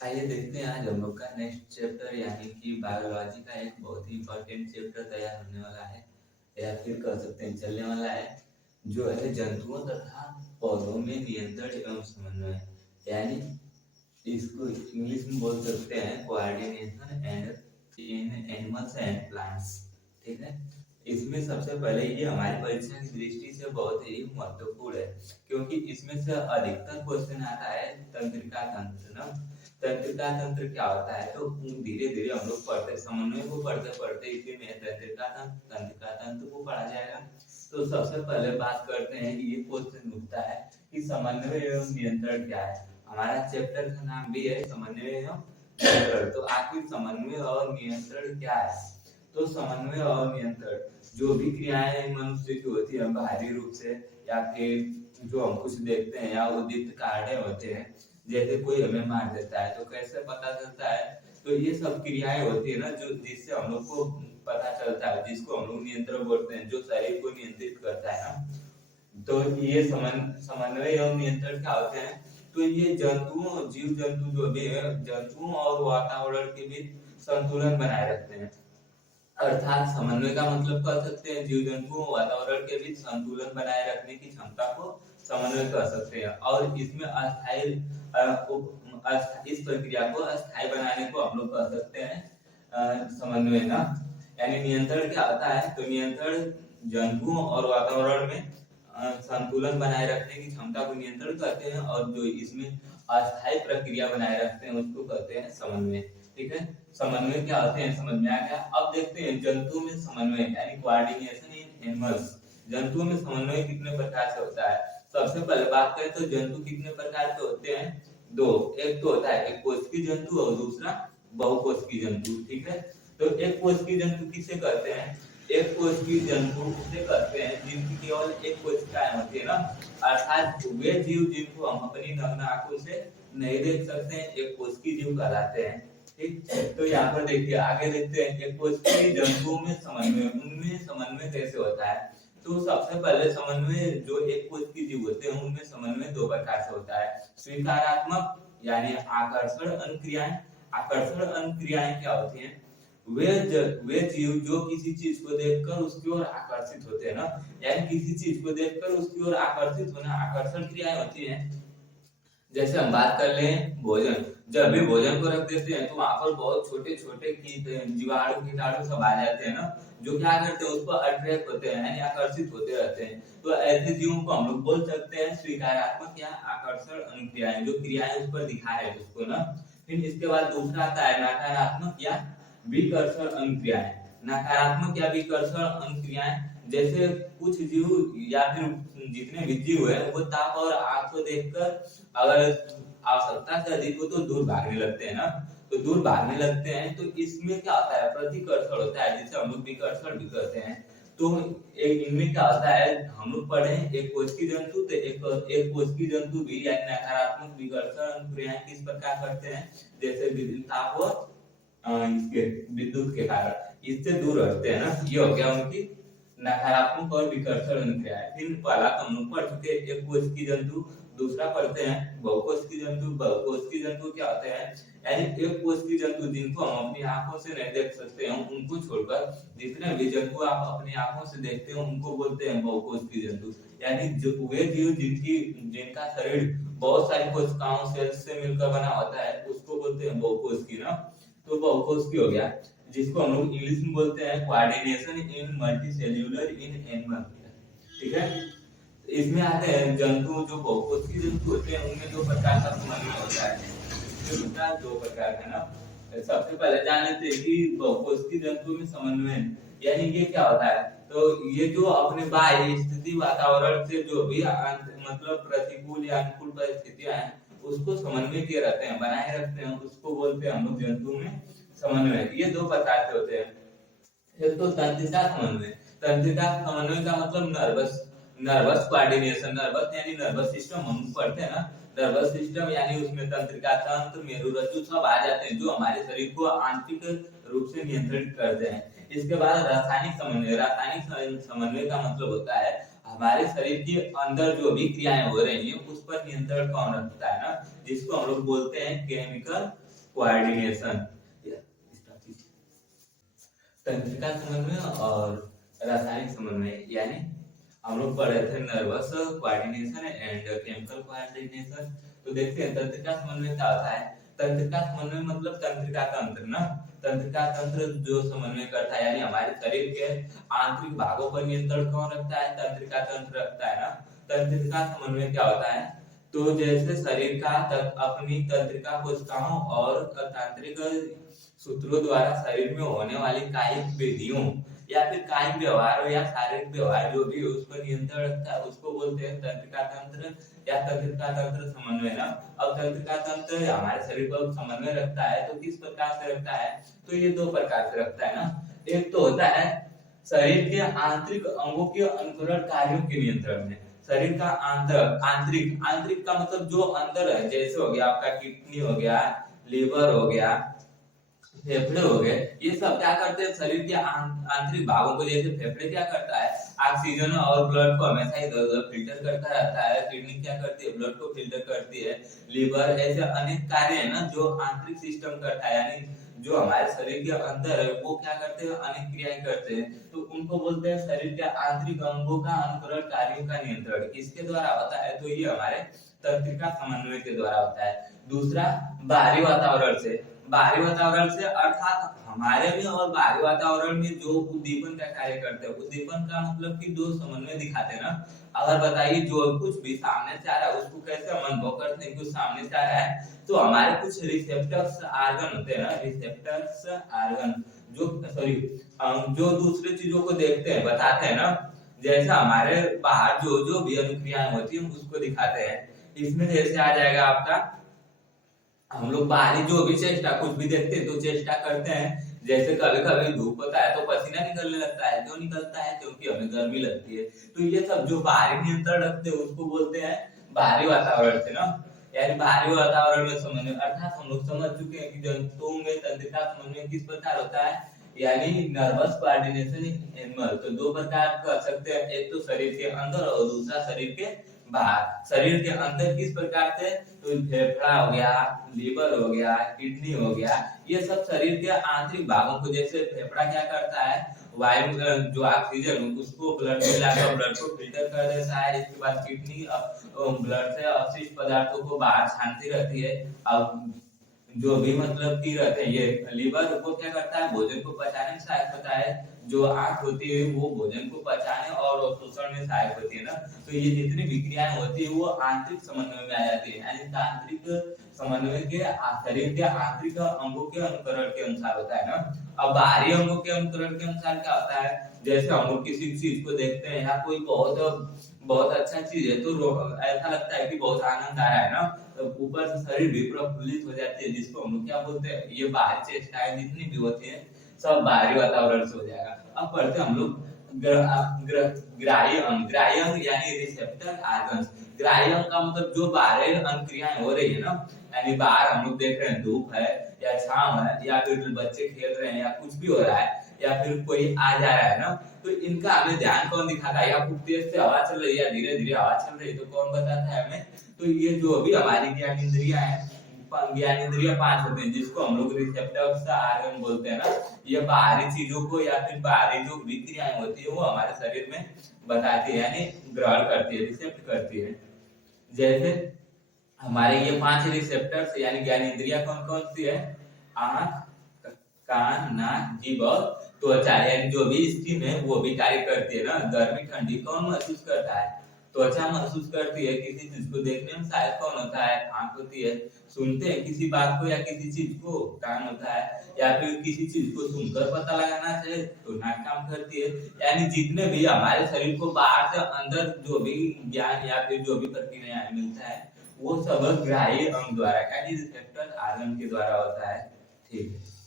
आइए देखते हैं आज हम लोग का नेक्स्ट चैप्टर यानी कि बायोलॉजी का एक बहुत ही इंपॉर्टेंट चैप्टर तैयार होने वाला है या फिर कह सकते हैं चलने वाला है, जो है जंतुओं तथा पौधों में नियंत्रण एवं समन्वय, यानी इसको इंग्लिश में बोल सकते हैं coordination and in animals and plants. ठीक है, इसमें सबसे पहले ये हमारी परीक्षा की दृष्टि से बहुत ही महत्वपूर्ण है, क्योंकि इसमें से अधिकतर क्वेश्चन आता है तंत्रिका तंत्र ना। तंत्रिका तंत्र क्या होता है, तो धीरे धीरे हम लोग पढ़ते समन्वय को पढ़ते पढ़ते इसी में तंत्रिका तंत्र को पढ़ा जाएगा। तो सबसे पहले बात करते हैं कि ये क्वेश्चन उठता है कि समन्वय एवं नियंत्रण क्या है। हमारा चैप्टर का नाम भी है समन्वय एवं नियंत्रण। तो आखिर समन्वय और नियंत्रण क्या है? तो समन्वय और नियंत्रण जो भी क्रियाएं मनुष्य की होती है बाहरी रूप से या फिर जो हम कुछ देखते हैं या उदित कार्य होते हैं, जैसे कोई हमें मार देता है तो कैसे पता चलता है, तो ये सब क्रियाएं होती है ना जो जिससे हम लोग को पता चलता है, जिसको हम लोग नियंत्रण बोलते हैं, जो शरीर को नियंत्रित करता है ना। तो ये समन्वय एवं नियंत्रण क्या होते हैं, तो ये जीव जंतु जो भी है जंतुओं और वातावरण के बीच संतुलन बनाए रखते हैं। अर्थात समन्वय का मतलब कर सकते हैं जीव जंतुओं वातावरण के बीच संतुलन बनाए रखने की क्षमता को समन्वय कर सकते हैं। और इसमें इस प्रक्रिया को अस्थायी बनाने को हम लोग कर सकते हैं समन्वय ना। यानी नियंत्रण क्या होता है, तो नियंत्रण जंतुओं और वातावरण में संतुलन बनाए रखने की क्षमता को नियंत्रण करते हैं, और जो इसमें अस्थायी प्रक्रिया बनाए रखते हैं उसको कहते हैं समन्वय। ठीक है, समन्वय क्या होते हैं समझ में आ गया। अब देखते हैं जंतु में समन्वय यानी कोऑर्डिनेशन इन एनिमल्स। जंतुओं में समन्वय कितने प्रकार से होता है? सबसे पहले बात करें तो जंतु कितने प्रकार के होते हैं? दो। एक तो होता है एक कोशिकीय जंतु और दूसरा बहुकोशिकीय जंतु। ठीक है, तो एक कोशिकीय जंतु किसे कहते हैं? एक कोशिकीय जंतु उसे कहते हैं जिनकी केवल एक कोशिकाएं होती है ना, अर्थात वे जीव जिनको हम अपनी नग्न आंखों से नहीं देख सकते हैं, एक कोशिकीय जीव कहलाते हैं। ठीक, तो यहाँ पर देखिए आगे देखते हैं एक कोशिकीय जंतुओं में समन्वय, उनमें समन्वय कैसे होता है। तो सबसे पहले समन्वय जो एक कोशिकीय जीव होते हैं उनमें समन्वय दो प्रकार से होता है, स्वीकारात्मक यानी आकर्षण अनुक्रियाएं। आकर्षण अनुक्रियाएं क्या होती हैं? वे जीव जो किसी चीज को देखकर उसकी ओर आकर्षित होते हैं ना, यानी किसी चीज को देखकर उसकी ओर आकर्षित होना आकर्षण क्रियाएं होती हैं। जैसे हम बात कर लें भोजन, जब भी भोजन को रख देते हैं तो वहां पर बहुत छोटे छोटे कीट जीवाणु कीटाणु सब आ जाते हैं ना, जो क्या करते हैं उस पर अट्रैक्ट होते हैं यानी आकर्षित होते रहते हैं। तो ऐसे जीवों को हम लोग बोल सकते हैं स्वीकारात्मक या आकर्षण अनुक्रियाएं, जो क्रियाएं उस पर दिखाए उसको ना। फिर इसके बाद दूसरा आता है नकारात्मक या विकर्षण अनुक्रियाएं। नकारात्मक या विकर्षण अनुक्रियाएं, जैसे कुछ जीव या फिर जितने भी जीव है वो ताप और आग को देखकर अगर आवश्यकता से अधिक हो तो दूर भागने लगते हैं ना, तो दूर भागने लगते हैं। तो इसमें क्या होता है प्रतिकर्षण होता है, जिसे हम लोग विकर्षण भी कहते हैं। तो एक इनमें क्या होता है, हम लोग पढ़े एक कोशिकीय जंतु, तो एक कोशिकीय जंतु भी यानी नकारात्मक विकर्षण क्रियाएं किस प्रकार करते हैं, जैसे विद्युत ताप और इसके विद्युत के कारण इससे दूर रहते हैं ना। ये हो गया उनकी नकारात्मक और विकर्षण अनुक्रियाएं। फिर पहला तो हम लोग पढ़ चुके एक कोशिकीय जंतु, दूसरा पढ़ते हैं बहुकोशिकीय जंतु। बहुकोशिकीय जंतु क्या होते हैं, यानी एक कोशिकीय जंतु जिनको हम अपनी आंखों से नहीं देख सकते हैं, उनको छोड़कर जितने भी जंतु आप अपनी आंखों से देखते हैं उनको बोलते हैं बहुकोशिकीय जंतु। यानी जो वे जीव जिनका शरीर बहुत सारी कोशिकाओं सेल्स से मिलकर बना होता है उसको बोलते हैं बहुकोशिकीय ना। तो बहुकोशिकीय हो गया, जिसको हम लोग इंग्लिश में बोलते हैं coordination in multicellular in animal. ठीक है, इसमें आते हैं जंतु जो बहुकोशिकीय जंतु होते हैं उनमें दो प्रकार का समन्वय होता है। दो प्रकार है ना। सबसे पहले जान लेते हैं कि बहुकोशिकीय जंतु में समन्वय यानी ये क्या होता है, तो ये जो अपने बाह्य स्थिति वातावरण से जो भी मतलब प्रतिकूल या अनुकूल परिस्थितियां हैं उसको समन्वय किए रहते हैं, बनाए रखते हैं, उसको बोलते हैं हम लोग जंतु में समन्वय। ये दो प्रकार से होते हैं। एक तो तंत्रिका समन्वय। तंत्रिका समन्वय का मतलब नर्वस कोऑर्डिनेशन। नर्वस यानी नर्वस सिस्टम हम पढ़ते हैं ना, नर्वस सिस्टम यानी उसमें तंत्रिका तंत्र मेरुरज्जु सब आ जाते हैं जो हमारे शरीर को आंतरिक रूप से नियंत्रित करते हैं। इसके बाद रासायनिक समन्वय। रासायनिक समन्वय का मतलब होता है हमारे शरीर के अंदर जो भी क्रियाएं हो रही है उस पर नियंत्रण कौन रखता है ना, जिसको हम लोग बोलते हैं केमिकल कोऑर्डिनेशन। तंत्रिका समन्वय और रासायनिक समन्वय, यानी हम लोग पढ़े थे nervous coordination and chemical coordination. तो देखते हैं तंत्रिका समन्वय क्या होता है। तंत्रिका समन्वय मतलब तंत्रिका तंत्र ना, तंत्रिका तंत्र जो समन्वय करता है, यानी हमारे शरीर के आंतरिक भागों पर नियंत्रण कौन रखता है, तंत्रिका तंत्र रखता है ना। तंत्रिका समन्वय क्या होता है, तो जैसे शरीर का अपनी तंत्रिका कोशिकाओं और तांत्रिक सूत्रों द्वारा शरीर में होने वाली कायिक विधियों या फिर कायिक व्यवहार या शारीरिक व्यवहार जो भी उस पर नियंत्रण रखता है उसको बोलते हैं तंत्रिका तंत्र या तंत्रिका तंत्र समन्वय ना। अब तंत्रिका तंत्र हमारे शरीर पर समन्वय रखता है तो किस प्रकार से रखता है, तो ये दो प्रकार से रखता है ना। एक तो होता है शरीर के आंतरिक अंगों के अनुकरण कार्यों के नियंत्रण में। शरीर का आंतरिक आंतरिक का मतलब जो अंदर है, जैसे हो गया आपका किडनी हो गया, लीवर हो गया, फेफड़े हो गए, ये सब क्या करते हैं शरीर के आंतरिक भागों को। जैसे फेफड़े क्या करता है, ऑक्सीजन और ब्लड को हमेशा इधर उधर फिल्टर करता रहता है। किडनी क्या करती है, ब्लड को फिल्टर करती है। लीवर, ऐसे अनेक कार्य है ना जो आंतरिक सिस्टम करता है, यानी जो हमारे शरीर के अंदर है वो क्या करते हैं, अनेक क्रियाएं करते हैं। तो उनको बोलते हैं शरीर के आंतरिक अंगों का अनुकरण कार्यों का नियंत्रण किसके द्वारा होता है, तो ये हमारे तंत्रिका समन्वय के द्वारा होता है। दूसरा बाहरी वातावरण से, बाहरी वातावरण से अर्थात हमारे में और बाहरी वातावरण में जो उद्दीपन का कार्य करते हैं। उद्दीपन का मतलब कि जो समन्वय दिखाते हैं ना। अगर बताइए जो कुछ भी सामने से आ रहा है उसको कैसे हम अनुभव करते हैं, कुछ सामने से आ रहा है तो हमारे कुछ रिसेप्टर्स आर्गन होते हैं ना, रिसेप्टर्स आर्गन जो जो दूसरे चीजों को देखते हैं, बताते हैं ना। जैसे हमारे बाहर जो जो भी अनुक्रियाएं होती है उसको दिखाते हैं। इसमें जैसे आ जाएगा आपका, हम लोग बाहरी जो भी चेष्टा कुछ भी देखते हैं तो चेष्टा करते हैं। जैसे कभी कभी धूप होता है तो पसीना निकलने लगता है, क्यों निकलता है, क्योंकि हमें गर्मी लगती है। तो ये सब जो बाहरी नियंत्रण रखते हैं उसको बोलते हैं बाहरी वातावरण से ना, यानी बाहरी वातावरण में समन्वय। अर्थात हम लोग समझ चुके हैं कि जंतुओं में तंत्रिका समन्वय किस प्रकार होता है, यानी नर्वस कोऑर्डिनेशन एनिमल। तो दो प्रकार कर सकते हैं, एक तो शरीर के अंदर और दूसरा शरीर के बाहर। शरीर के अंदर किस प्रकार से, तो फेफड़ा हो गया, लीवर हो गया, किडनी हो गया, ये सब शरीर के आंतरिक भागों को। जैसे फेफड़ा क्या करता है, वायु जो ऑक्सीजन उसको ब्लड में लाकर ब्लड को फिल्टर कर देता है। इसके बाद किडनी ब्लड से अपशिष्ट पदार्थों को बाहर छानती रहती है। अब जो भी मतलब की रहते हैं, ये लीवर को क्या करता है, भोजन को पचाने में सहायक होता है। जो आंख होती है वो भोजन को पचाने और अवशोषण में सहायक होती है ना। तो ये जितनी भी क्रियाएं होती है वो आंतरिक समन्वय में आ जाती है, यानी तांत्रिक समन्वय के शरीर के आंतरिक अंगों के अनुकरण के अनुसार होता है ना। अब बाहरी अंगों के अनुकरण के अनुसार क्या होता है, जैसे हम लोग किसी चीज को देखते हैं, यहाँ कोई बहुत बहुत अच्छा चीज है तो ऐसा लगता है कि बहुत आनंद आ रहा है ना, तो ऊपर से शरीर भी प्रफुल्लित हो जाती है, जिसको हम लोग क्या बोलते हैं, ये बाहरी चेष्टाएं जितनी भी होती है सब बाहरी वातावरण से हो जाएगा। अब पढ़ते हम लोग ग्राह्य अंग। ग्राह्य अंग यानी रिसेप्टर आर्गन्स। ग्राह्य अंग का मतलब जो बाहरी अंगक्रियाएं हो रही है ना, यानी बाहर हम लोग देख रहे हैं धूप है या छांव है या फिर बच्चे खेल रहे हैं या कुछ भी हो रहा है या फिर कोई आ जा रहा है ना, तो इनका हमें ध्यान कौन दिखाता है, या खूब तेज से हवा चल रही है या धीरे धीरे हवा चल रही है तो कौन बताता है हमें, तो ये जो भी हमारी ज्ञान इंद्रियां है, ज्ञान इंद्रियां 5 होते हैं जिसको हम लोग रिसेप्टर्स आर्गन बोलते हैं ना। ये बाहरी चीजों को या फिर बाहरी जो भी क्रियाएं होती है वो हमारे शरीर में बताती है, यानी ग्रहण करती है, रिसेप्ट करती है। जैसे हमारे ये 5 रिसेप्टर्स यानी ज्ञान इंद्रियां कौन कौन सी है, आंख, कान, नाक, जीभ और त्वचा, यानी जो भी स्किन है वो भी कार्य करती है ना। गर्मी ठंडी कौन महसूस करता है, त्वचा महसूस करती है। किसी चीज को देखने में सहायक कौन होता है, आंख होती है। सुनते हैं किसी बात को या किसी चीज को, कान होता है। या फिर किसी चीज को सुनकर पता लगाना चाहिए तो नाक काम करती है। यानी जितने भी हमारे शरीर को बाहर से अंदर जो भी ज्ञान या फिर जो भी प्रक्रिया मिलता है वो सब ग्राह्य अंग द्वारा यानी रिसेप्टर आर्गन के द्वारा होता है। ठीक है।